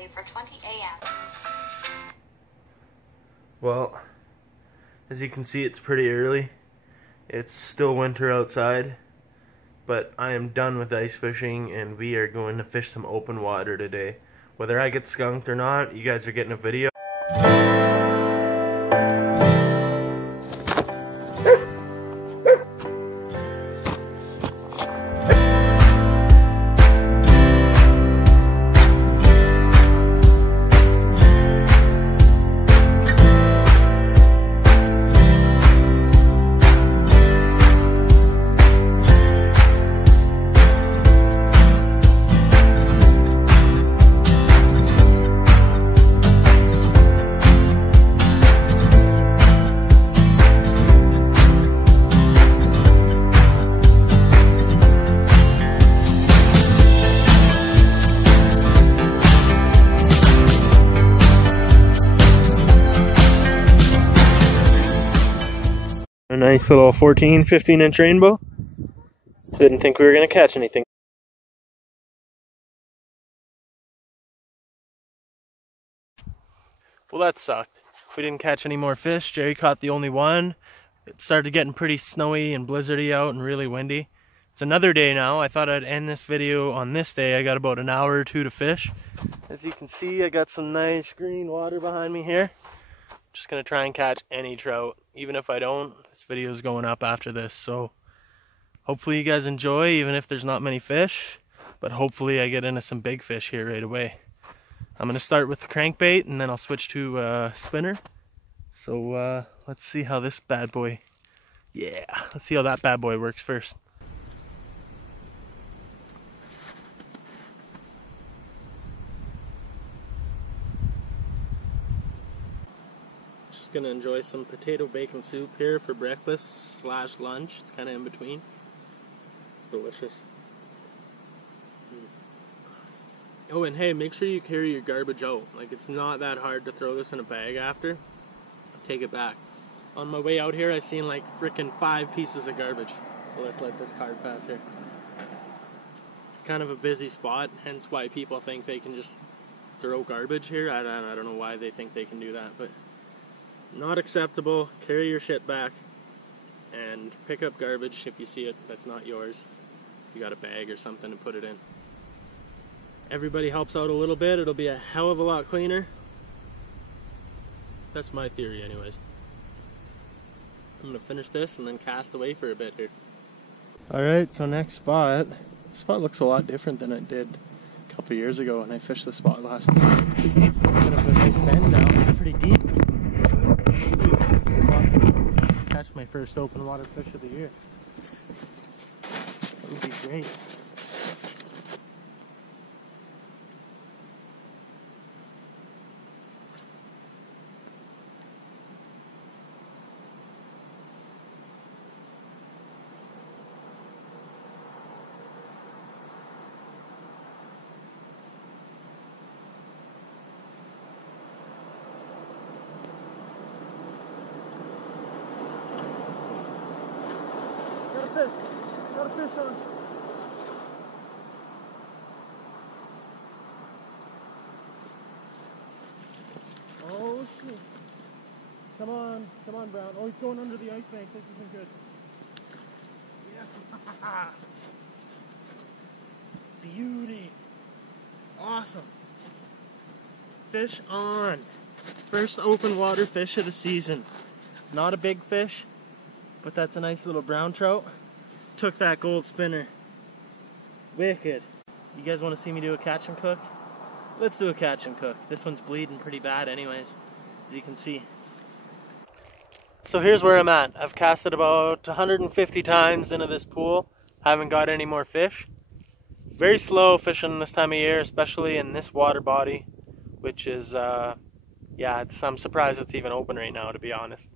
promptly for 20 a.m. Well, as you can see, it's pretty early. It's still winter outside, but I am done with ice fishing and we are going to fish some open water today. Whether I get skunked or not, you guys are getting a video. A nice little 15 inch rainbow. Didn't think we were going to catch anything. Well, that sucked. We didn't catch any more fish. Jerry caught the only one. It started getting pretty snowy and blizzardy out and really windy. It's another day now. I thought I'd end this video on this day. I got about an hour or two to fish. As you can see, I got some nice green water behind me here. Just gonna try and catch any trout. Even if I don't, this video is going up after this, so hopefully you guys enjoy, even if there's not many fish, but hopefully I get into some big fish here right away. I'm gonna start with the crankbait and then I'll switch to spinner. So let's see how this bad boy, let's see how that bad boy works first. Gonna enjoy some potato bacon soup here for breakfast / lunch. It's kind of in between. It's delicious. Oh, and hey, make sure you carry your garbage out. Like, it's not that hard to throw this in a bag after. Take it back. On my way out here, I seen like freaking 5 pieces of garbage. Well, let's let this car pass here. It's kind of a busy spot, hence why people think they can just throw garbage here. I don't know why they think they can do that, but not acceptable. Carry your shit back and pick up garbage if you see it that's not yours. If you got a bag or something to put it in. Everybody helps out a little bit, it'll be a hell of a lot cleaner. That's my theory anyways. I'm gonna finish this and then cast away for a bit here. Alright, so next spot. This spot looks a lot different than it did a couple years ago when I fished this spot last time. Kind of a nice bend now, it's pretty deep. Catch my first open water fish of the year. That would be great. Got a fish on. Oh shit. Come on, Brown. Oh, he's going under the ice bank. This isn't good. Yeah. Beauty. Awesome. Fish on. First open water fish of the season. Not a big fish, but that's a nice little brown trout. Took that gold spinner. Wicked. You guys want to see me do a catch and cook? Let's do a catch and cook. This one's bleeding pretty bad anyways, as you can see. So here's where I'm at. I've casted about 150 times into this pool. Haven't got any more fish. Very slow fishing this time of year, especially in this water body, which is, I'm surprised it's even open right now, to be honest.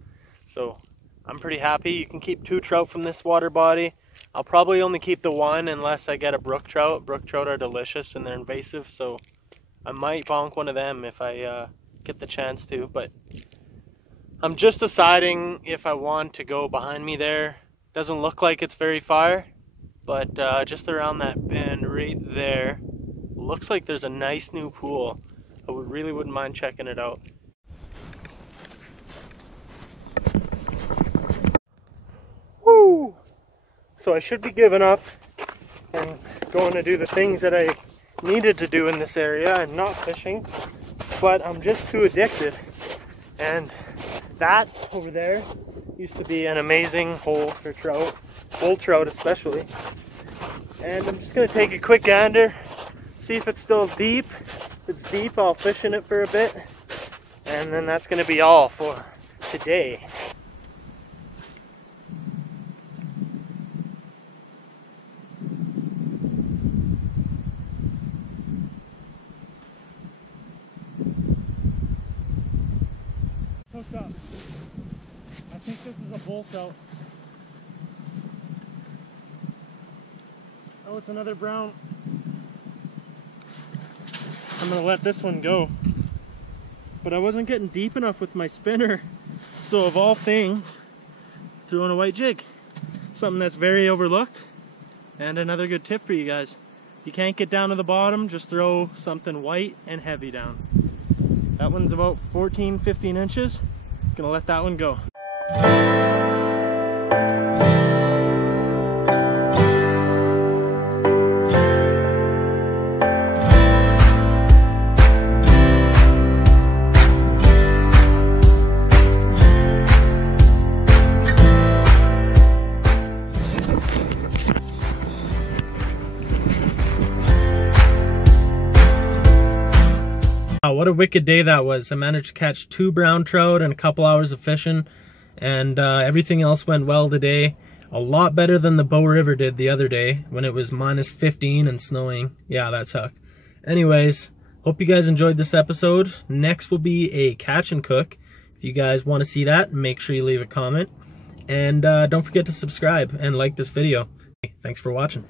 So I'm pretty happy. You can keep 2 trout from this water body. I'll probably only keep the 1 unless I get a brook trout. Brook trout are delicious and they're invasive, so I might bonk one of them if I get the chance to, but I'm just deciding if I want to go behind me there. Doesn't look like it's very far, but just around that bend right there, looks like there's a nice new pool. I really wouldn't mind checking it out. Woo! So I should be giving up and going to do the things that I needed to do in this area and not fishing, but I'm just too addicted. And that over there used to be an amazing hole for trout, bull trout especially. And I'm just going to take a quick gander, see if it's still deep. If it's deep, I'll fish in it for a bit, and then that's going to be all for today. Hooked up. I think this is a bull trout. Oh, it's another brown. I'm gonna let this one go. But I wasn't getting deep enough with my spinner. So of all things, threw in a white jig. Something that's very overlooked. And another good tip for you guys. If you can't get down to the bottom, just throw something white and heavy down. That one's about 14-15 inches. Gonna let that one go. What a wicked day that was. I managed to catch 2 brown trout in a couple hours of fishing, and everything else went well today. A lot better than the Bow River did the other day when it was -15 and snowing. Yeah, that sucked. Anyways, hope you guys enjoyed this episode. Next will be a catch and cook. If you guys want to see that, make sure you leave a comment. And don't forget to subscribe and like this video. Thanks for watching.